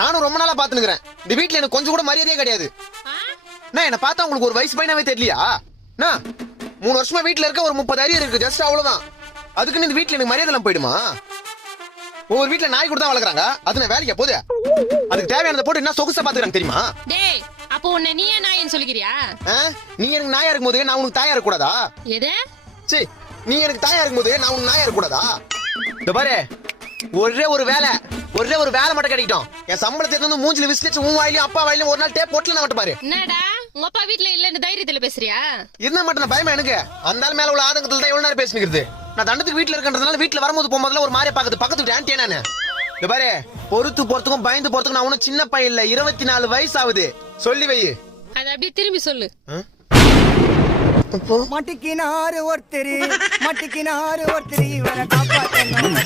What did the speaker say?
நானும் ரொம்ப நாளா பாத்துனுக்குறேன். இந்த வீட்டுல எனக்கு கொஞ்சம் கூட மரியாதையே கிடையாது. என்ன பார்த்தா உங்களுக்கு ஒரு வயசு பையனாவே தெரியலையா? 3 வருஷமா வீட்டுல இருக்க, ஒரு 30 அரியர் இருக்கு, ஜஸ்ட் அவ்வளவுதான். அதுக்குன்னு இந்த வீட்டுல எனக்கு மரியாதை எல்லாம் போயிடுமா? ஒவ்வொரு வீட்டுல நாய் கூட தான் வளர்க்குறாங்க. அது நான் வேலைக்கு போகுது. அதுக்கு தேவையானதை போட்டு என்ன சொகுசா பாத்துக்கிறாங்க தெரியுமா? டேய், அப்போ உன்னை நீயே நாயின்னு சொல்லிக்கிறியா? நீ எனக்கு நாயா இருக்கும் போது நான் உனக்கு தாயா இருக்க கூடாதா? எது? சீ, நீ எனக்கு தாயா இருக்கும் போது நான் உனக்கு நாயா இருக்க கூடாதா? இந்த பாரு, ஒரே ஒரு வேலை மட்டும் கிடைக்கட்டும். என் சம்பளத்தை வந்து மூஞ்சில விசிலிச்சு உன் வாயிலையும் அப்பா வாயிலையும் ஒரு நாள் டேப் போட்டுல நான் மட்டும் பாரு. என்னடா உங்க அப்பா வீட்டுல இல்லன்னு தைரியத்துல பேசுறியா? இருந்தா மட்டும் நான் பயமா எனக்கு. அந்த ஆள் மேல உள்ள ஆதங்கத்துல தான் எவ்வளவு நேரம் பேசிக்கிறது. நான் தண்டத்துக்கு வீட்டுல இருக்கன்றதுனால வீட்டுல வரும்போது போகும்போதுல ஒரு மாதிரியா பாக்குது. பக்கத்து வீட்டு ஆன்ட்டியா நானு. இந்த பாரு, பொறுத்து போறதுக்கும் பயந்து போறதுக்கும் நான் ஒன்னும் சின்ன பையன் இல்ல. 24 வயசு ஆகுது. சொல்லி வை. அது அப்படியே திரும்பி சொல்லு. மட்டிக்கினாரு ஒருத்தர் இவரை காப்பாத்தணும்.